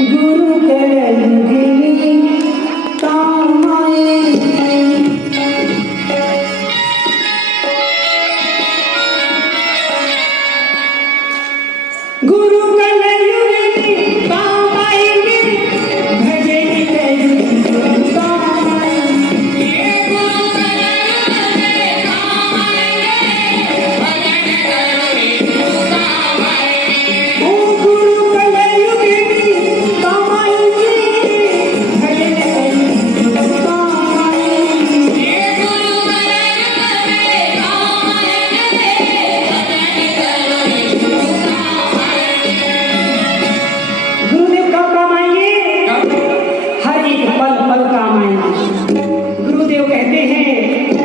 गुरु कलयुगिनी कामाए गुरु कलयुगिनी कामाएंगे भजन कलयुगिनी कामाएंगे गुरु कलयुगिनी कामाएंगे भजन कलयुगिनी कामाएंगे ओ गुरु कलयुगिनी कामाएंगे भजन कलयुगिनी कामाएंगे गुरु कलयुगिनी गुरुदेव कब काम आएंगे? हर एक पल पल काम आएंगे। गुरुदेव कहते हैं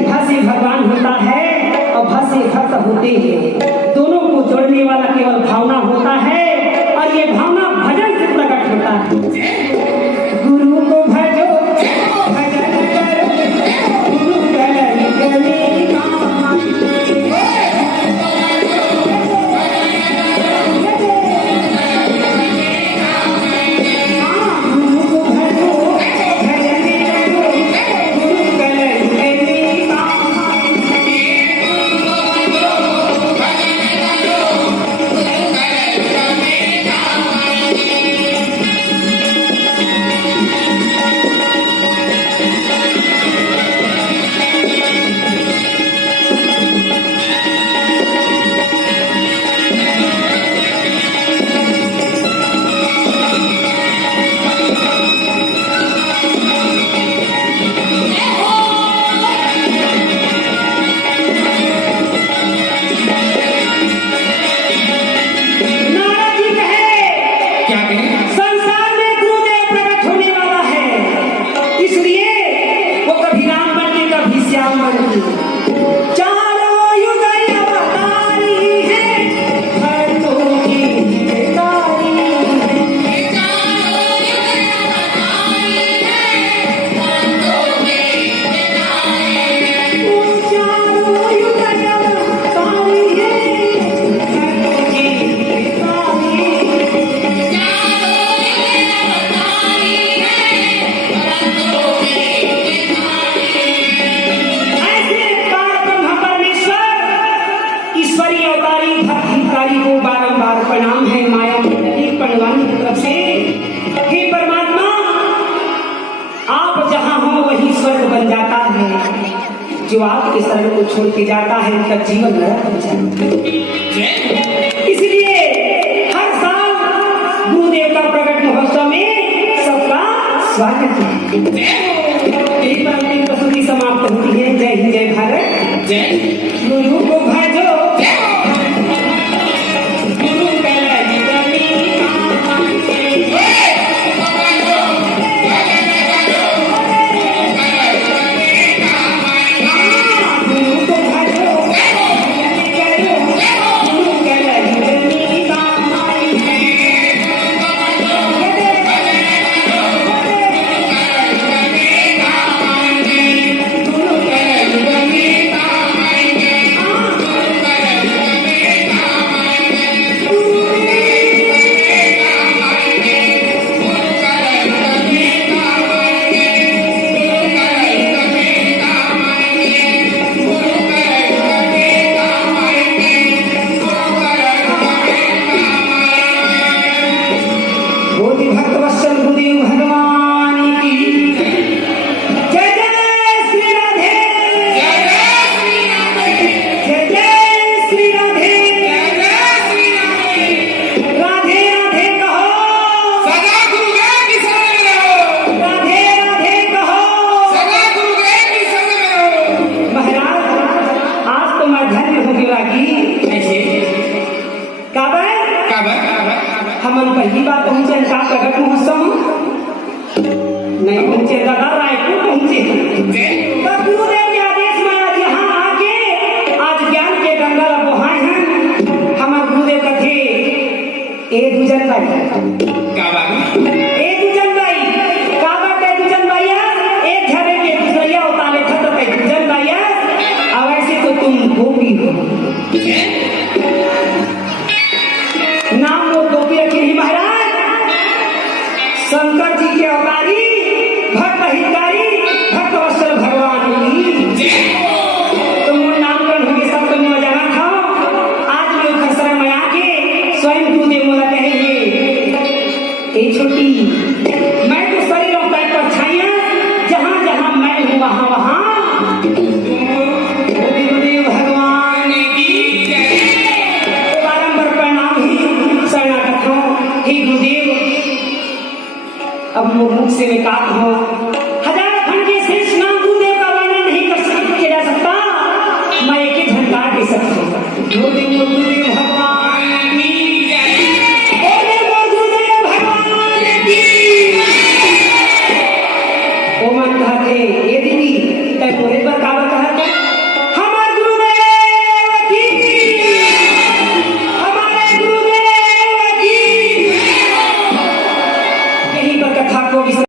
भसे भगवान होता है और भसे भक्त होते हैं। दोनों को जोड़ने वाला केवल भावना होता है और ये भावना भजन से प्रकट होता है। गुरु को भजो भजन करो गुरु कलयुगिनी जो आपके शरण को छोड़ के जाता है उनका जीवन नरक हो जाता है। इसलिए हर साल गुरुदेव का प्रकट महोत्सव में सबका स्वागत है। अंतिम प्रस्तुति समाप्त होती है। जय हिंद जय भारत जय गुरु को भजो गुरु कलयुगिनी हमन पहली बार पहुंचे का प्रकट महोत्सव नहीं पहुंचे दादा रायपुर पहुंचे तब गुरुदेव के आदेश में आज यहाँ आके आज ज्ञान के गंगा बहाए हैं। हमारे गुरुदेव का थे ए दुजन भाई एक झरे के दूसरिया उतारे खतर पे दुजन भाई अब ऐसे तो तुम गोपी हो नाम वो गोपी रखी महाराज शंकर जी के अवतारी भक्त हितकारी भक्त वत्सल भगवान की तुम नामकरण होगी सब तुम जाना था। आज मैं खसरा में आके स्वयं तू दे मोला कहेंगे ए छोटी मैं तो शरीर और पैर पर छाइया जहां जहां मैं हूं वहां वहां गुरुदेव भगवान की बारंबार प्रणाम ही शरणागत हो। हे गुरुदेव अब मुख से निकाल हो हजार खंड के शेष नाम गुरुदेव का वर्णन नहीं कर सकता किया जा सकता। मैं एक ही झंकार दे सकता हूँ गुरुदेव भगवान की जय। गुरुदेव भगवान की ओ मन कहते ये दीदी तय पूरे पर काबा कहते हमारे गुरुदेव की हमारे गुरुदेव की यही पर कथा को